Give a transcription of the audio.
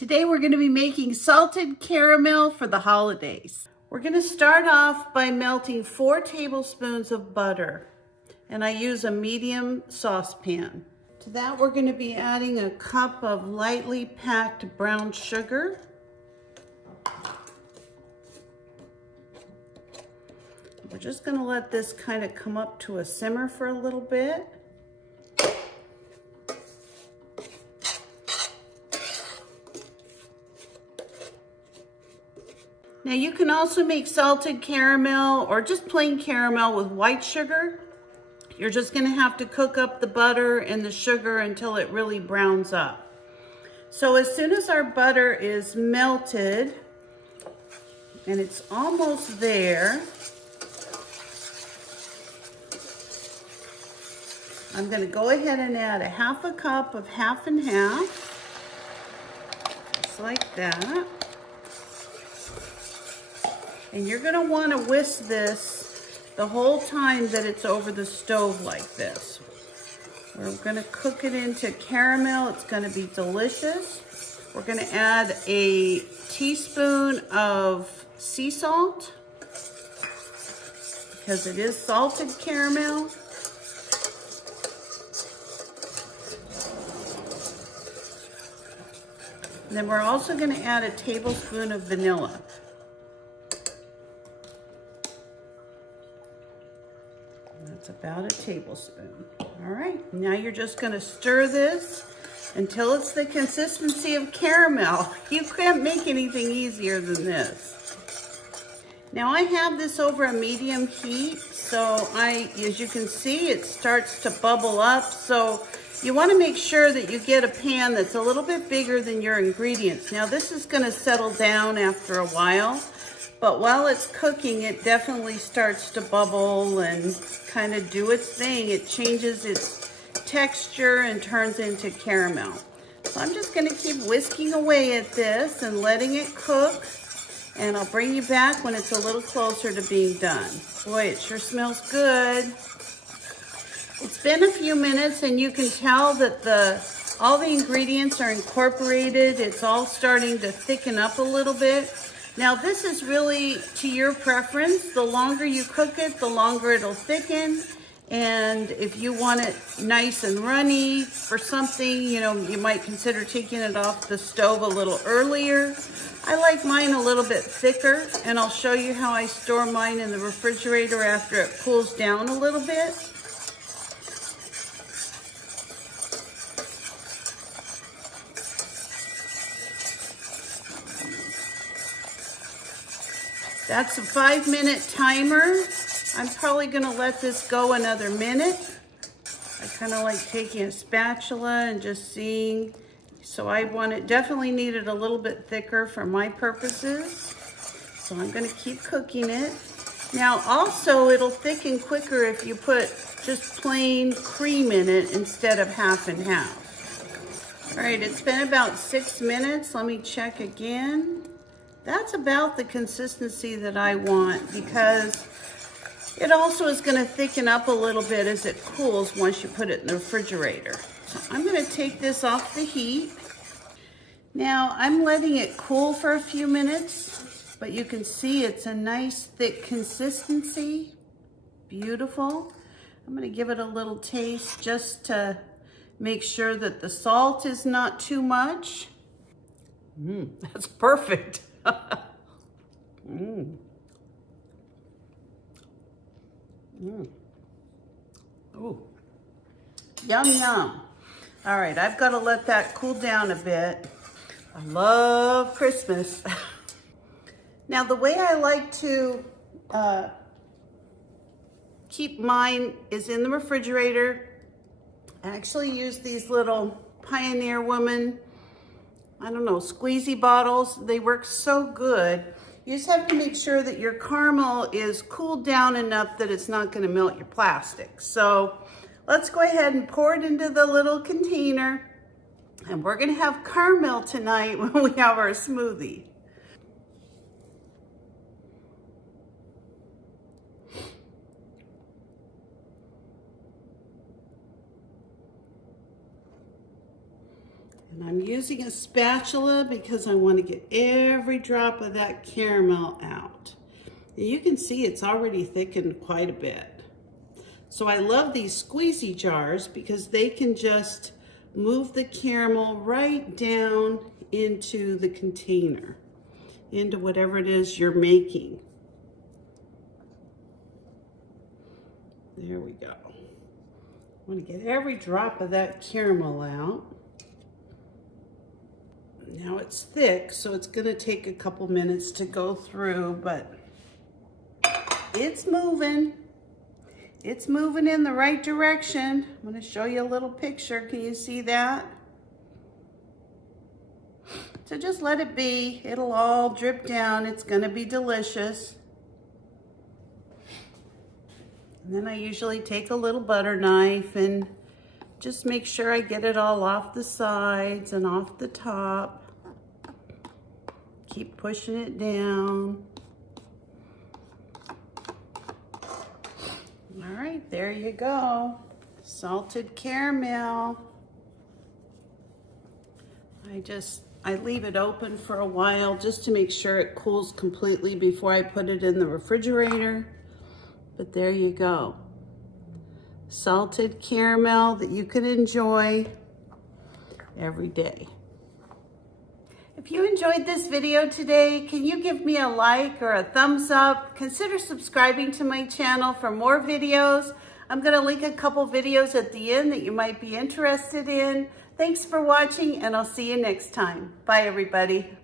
Today we're going to be making salted caramel for the holidays. We're going to start off by melting 4 tablespoons of butter, and I use a medium saucepan. To that we're going to be adding a cup of lightly packed brown sugar. We're just going to let this kind of come up to a simmer for a little bit. Now you can also make salted caramel or just plain caramel with white sugar. You're just going to have to cook up the butter and the sugar until it really browns up. So as soon as our butter is melted, and it's almost there, I'm going to go ahead and add a half a cup of half and half, just like that. And you're going to want to whisk this the whole time that it's over the stove like this. We're going to cook it into caramel. It's going to be delicious. We're going to add a teaspoon of sea salt because it is salted caramel. And then we're also going to add a tablespoon of vanilla. That's about a tablespoon. All right, now you're just going to stir this until it's the consistency of caramel. You can't make anything easier than this. Now I have this over a medium heat, so as you can see, it starts to bubble up. So you want to make sure that you get a pan that's a little bit bigger than your ingredients. Now this is going to settle down after a while, but while it's cooking, it definitely starts to bubble and kind of do its thing. It changes its texture and turns into caramel. So I'm just going to keep whisking away at this and letting it cook, and I'll bring you back when it's a little closer to being done. Boy, it sure smells good. It's been a few minutes and you can tell that all the ingredients are incorporated. It's all starting to thicken up a little bit. Now this is really to your preference. The longer you cook it, the longer it'll thicken. And if you want it nice and runny for something, you might consider taking it off the stove a little earlier. I like mine a little bit thicker, and I'll show you how I store mine in the refrigerator after it cools down a little bit. That's a 5-minute timer. I'm probably gonna let this go another minute. I kind of like taking a spatula and just seeing. So I definitely need it a little bit thicker for my purposes. So I'm gonna keep cooking it. Now also it'll thicken quicker if you put just plain cream in it instead of half and half. All right, it's been about 6 minutes. Let me check again. That's about the consistency that I want because it also is going to thicken up a little bit as it cools once you put it in the refrigerator. So I'm going to take this off the heat. Now I'm letting it cool for a few minutes, but you can see it's a nice thick consistency. Beautiful. I'm going to give it a little taste just to make sure that the salt is not too much. That's perfect. Ooh. Yum, yum. All right, I've got to let that cool down a bit. I love Christmas. Now, the way I like to keep mine is in the refrigerator. I actually use these little Pioneer Woman, squeezy bottles. They work so good. You just have to make sure that your caramel is cooled down enough that it's not going to melt your plastic. So let's go ahead and pour it into the little container. And we're going to have caramel tonight when we have our smoothie. And I'm using a spatula because I want to get every drop of that caramel out. And you can see it's already thickened quite a bit. So I love these squeezy jars because they can just move the caramel right down into the container, into whatever it is you're making. There we go. I want to get every drop of that caramel out. Now it's thick, so it's going to take a couple minutes to go through, but it's moving. It's moving in the right direction. I'm going to show you a little picture. Can you see that? So just let it be. It'll all drip down. It's going to be delicious. And then I usually take a little butter knife and just make sure I get it all off the sides and off the top. Keep pushing it down. All right, there you go. Salted caramel. I leave it open for a while just to make sure it cools completely before I put it in the refrigerator. But there you go. Salted caramel that you can enjoy every day. If you enjoyed this video today, can you give me a like or a thumbs up? Consider subscribing to my channel for more videos. I'm going to link a couple videos at the end that you might be interested in. Thanks for watching, and I'll see you next time. Bye, everybody.